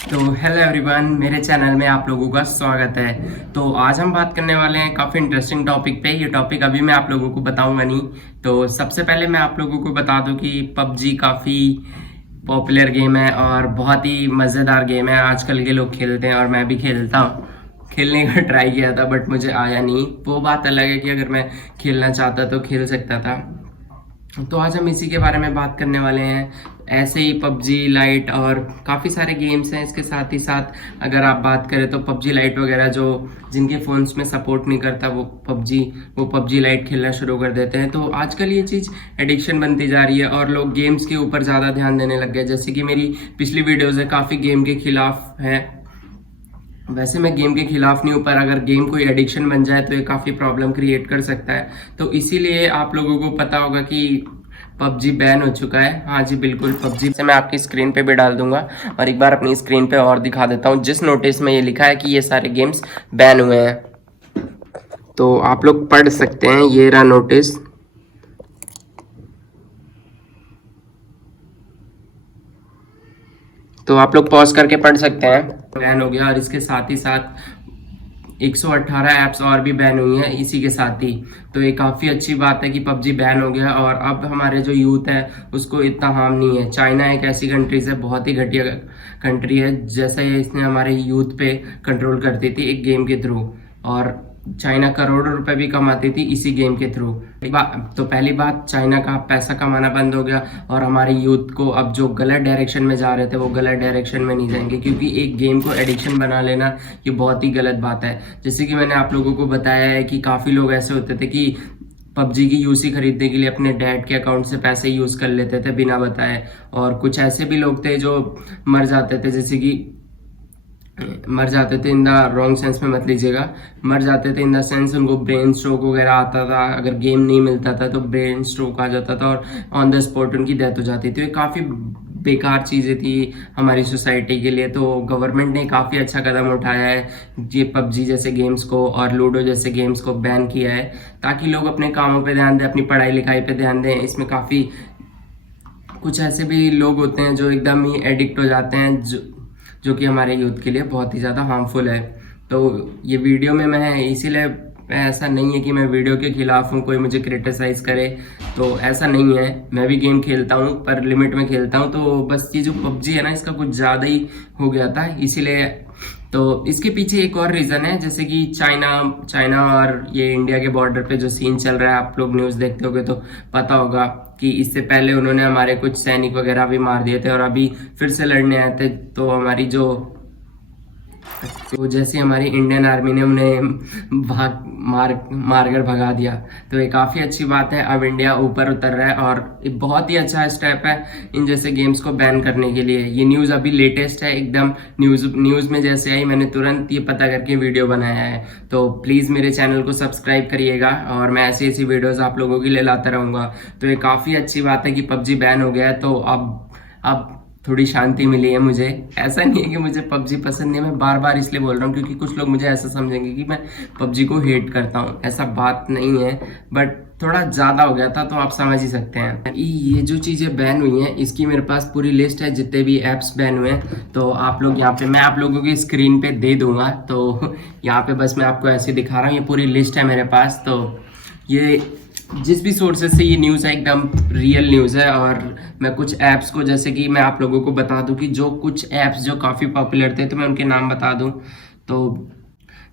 तो hello everyone, मेरे channel में आप लोगों का स्वागत है। तो आज हम बात करने वाले हैं काफ़ी इंटरेस्टिंग टॉपिक पे। ये टॉपिक अभी मैं आप लोगों को बताऊंगा नहीं। तो सबसे पहले मैं आप लोगों को बता दूं कि पबजी काफ़ी पॉपुलर गेम है और बहुत ही मज़ेदार गेम है। आजकल के लोग खेलते हैं और मैं भी खेलता हूँ। खेलने का ट्राई किया था बट मुझे आया नहीं। वो बात अलग है कि अगर मैं खेलना चाहता तो खेल सकता था। तो आज हम इसी के बारे में बात करने वाले हैं। ऐसे ही पबजी लाइट और काफ़ी सारे गेम्स हैं। इसके साथ ही साथ अगर आप बात करें तो पबजी लाइट वगैरह जो जिनके फ़ोन्स में सपोर्ट नहीं करता वो पबजी लाइट खेलना शुरू कर देते हैं। तो आजकल ये चीज़ एडिक्शन बनती जा रही है और लोग गेम्स के ऊपर ज़्यादा ध्यान देने लग गए। जैसे कि मेरी पिछली वीडियोज़ है काफ़ी गेम के खिलाफ है। वैसे मैं गेम के खिलाफ नहीं हूँ, पर अगर गेम कोई एडिक्शन बन जाए तो ये काफ़ी प्रॉब्लम क्रिएट कर सकता है। तो इसीलिए आप लोगों को पता होगा कि पबजी बैन हो चुका है। हाँ जी बिल्कुल, पबजी से मैं आपकी स्क्रीन पे भी डाल दूंगा और एक बार अपनी स्क्रीन पे और दिखा देता हूँ जिस नोटिस में ये लिखा है कि ये सारे गेम्स बैन हुए हैं। तो आप लोग पढ़ सकते हैं, ये रहा नोटिस। तो आप लोग पॉज करके पढ़ सकते हैं। बैन हो गया और इसके साथ ही साथ 118 ऐप्स और भी बैन हुई हैं इसी के साथ ही। तो ये काफ़ी अच्छी बात है कि पबजी बैन हो गया और अब हमारे जो यूथ है उसको इतना हार्म नहीं है। चाइना एक ऐसी कंट्री है, बहुत ही घटिया कंट्री है, जैसे इसने हमारे यूथ पे कंट्रोल करती थी एक गेम के थ्रू। और चाइना करोड़ों रुपए भी कमाती थी इसी गेम के थ्रू। तो पहली बात, चाइना का पैसा कमाना बंद हो गया और हमारे यूथ को अब जो गलत डायरेक्शन में जा रहे थे वो गलत डायरेक्शन में नहीं जाएंगे, क्योंकि एक गेम को एडिक्शन बना लेना ये बहुत ही गलत बात है। जैसे कि मैंने आप लोगों को बताया है कि काफ़ी लोग ऐसे होते थे कि पबजी की यूसी खरीदने के लिए अपने डैड के अकाउंट से पैसे यूज़ कर लेते थे बिना बताए। और कुछ ऐसे भी लोग थे जो मर जाते थे, जैसे कि मर जाते थे इन द रॉन्ग सेंस में मत लीजिएगा, मर जाते थे इन द सेंस उनको ब्रेन स्ट्रोक वगैरह आता था। अगर गेम नहीं मिलता था तो ब्रेन स्ट्रोक आ जाता था और ऑन द स्पॉट उनकी डेथ हो जाती थी। ये काफ़ी बेकार चीज़ें थी हमारी सोसाइटी के लिए। तो गवर्नमेंट ने काफ़ी अच्छा कदम उठाया है ये पबजी जैसे गेम्स को और लूडो जैसे गेम्स को बैन किया है, ताकि लोग अपने कामों पे ध्यान दें, अपनी पढ़ाई लिखाई पे ध्यान दें। इसमें काफ़ी कुछ ऐसे भी लोग होते हैं जो एकदम ही एडिक्ट हो जाते हैं, जो कि हमारे यूथ के लिए बहुत ही ज़्यादा हार्मफुल है। तो ये वीडियो में मैं इसीलिए, ऐसा नहीं है कि मैं वीडियो के खिलाफ हूँ, कोई मुझे क्रिटिसाइज़ करे, तो ऐसा नहीं है। मैं भी गेम खेलता हूँ पर लिमिट में खेलता हूँ। तो बस ये जो पबजी है ना, इसका कुछ ज़्यादा ही हो गया था इसीलिए। तो इसके पीछे एक और रीज़न है, जैसे कि चाइना और ये इंडिया के बॉर्डर पे जो सीन चल रहा है, आप लोग न्यूज़ देखते होगे तो पता होगा कि इससे पहले उन्होंने हमारे कुछ सैनिक वगैरह भी मार दिए थे और अभी फिर से लड़ने आए थे। तो जैसे हमारी इंडियन आर्मी ने उन्हें मार कर भगा दिया। तो ये काफ़ी अच्छी बात है, अब इंडिया ऊपर उतर रहा है और ये बहुत ही अच्छा स्टेप है इन जैसे गेम्स को बैन करने के लिए। ये न्यूज़ अभी लेटेस्ट है एकदम, न्यूज़ में जैसे आई मैंने तुरंत ये पता करके वीडियो बनाया है। तो प्लीज़ मेरे चैनल को सब्सक्राइब करिएगा और मैं ऐसी ऐसी वीडियोज़ आप लोगों के लिए लाता रहूँगा। तो ये काफ़ी अच्छी बात है कि पबजी बैन हो गया है। तो अब थोड़ी शांति मिली है मुझे। ऐसा नहीं है कि मुझे पबजी पसंद नहीं है, मैं बार बार इसलिए बोल रहा हूँ क्योंकि कुछ लोग मुझे ऐसा समझेंगे कि मैं पबजी को हेट करता हूँ। ऐसा बात नहीं है, बट थोड़ा ज़्यादा हो गया था तो आप समझ ही सकते हैं। ये जो चीज़ें बैन हुई हैं इसकी मेरे पास पूरी लिस्ट है, जितने भी ऐप्स बैन हुए हैं। तो आप लोग यहाँ पे, मैं आप लोगों की स्क्रीन पे दे दूंगा। तो यहाँ पे बस मैं आपको ऐसे दिखा रहा हूँ, ये पूरी लिस्ट है मेरे पास। तो ये जिस भी सोर्सेज से ये न्यूज़ है एकदम रियल न्यूज़ है। और मैं कुछ ऐप्स को, जैसे कि मैं आप लोगों को बता दूं कि जो कुछ ऐप्स जो काफ़ी पॉपुलर थे तो मैं उनके नाम बता दूं। तो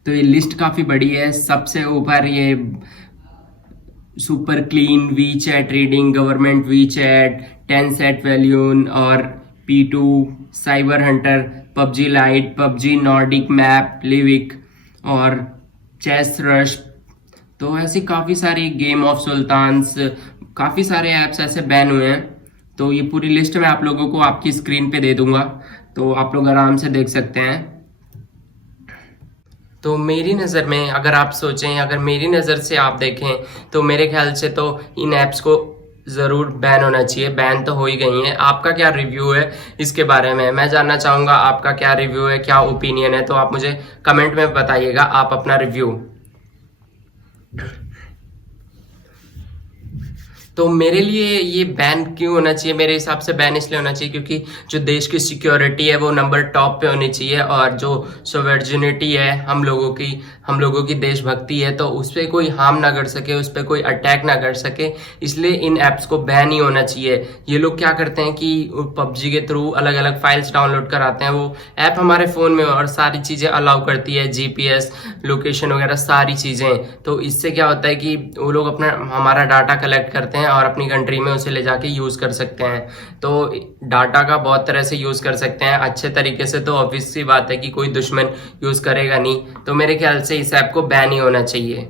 तो ये लिस्ट काफ़ी बड़ी है। सबसे ऊपर ये super clean, WeChat reading, government WeChat, Tencent वैल्यून और P2, cyber hunter, PUBG lite, PUBG Nordic map, Livik और चेस रश। तो ऐसी काफ़ी सारी, गेम ऑफ सुल्तान्स, काफ़ी सारे ऐप्स ऐसे बैन हुए हैं। तो ये पूरी लिस्ट मैं आप लोगों को आपकी स्क्रीन पे दे दूंगा, तो आप लोग आराम से देख सकते हैं। तो मेरी नज़र में अगर आप सोचें, अगर मेरी नज़र से आप देखें तो मेरे ख्याल से तो इन ऐप्स को ज़रूर बैन होना चाहिए। बैन तो हो ही गई हैं। आपका क्या रिव्यू है इसके बारे में, मैं जानना चाहूँगा आपका क्या रिव्यू है, क्या ओपिनियन है। तो आप मुझे कमेंट में बताइएगा आप अपना रिव्यू। तो मेरे लिए ये बैन क्यों होना चाहिए? मेरे हिसाब से बैन इसलिए होना चाहिए क्योंकि जो देश की सिक्योरिटी है वो नंबर टॉप पे होनी चाहिए, और जो सोवर्जिनिटी है हम लोगों की देशभक्ति है, तो उस पर कोई हार्म ना कर सके, उस पर कोई अटैक ना कर सके, इसलिए इन ऐप्स को बैन ही होना चाहिए। ये लोग क्या करते हैं कि पबजी के थ्रू अलग अलग फाइल्स डाउनलोड कराते हैं, वो ऐप हमारे फ़ोन में और सारी चीज़ें अलाउ करती है, जीपीएस लोकेशन वगैरह सारी चीज़ें। तो इससे क्या होता है कि वो लोग अपना हमारा डाटा कलेक्ट करते हैं और अपनी कंट्री में उसे ले जाके यूज़ कर सकते हैं। तो डाटा का बहुत तरह से यूज़ कर सकते हैं, अच्छे तरीके से तो ऑब्वियस सी बात है कि कोई दुश्मन यूज़ करेगा नहीं। तो मेरे ख्याल से इस ऐप को बैन ही होना चाहिए।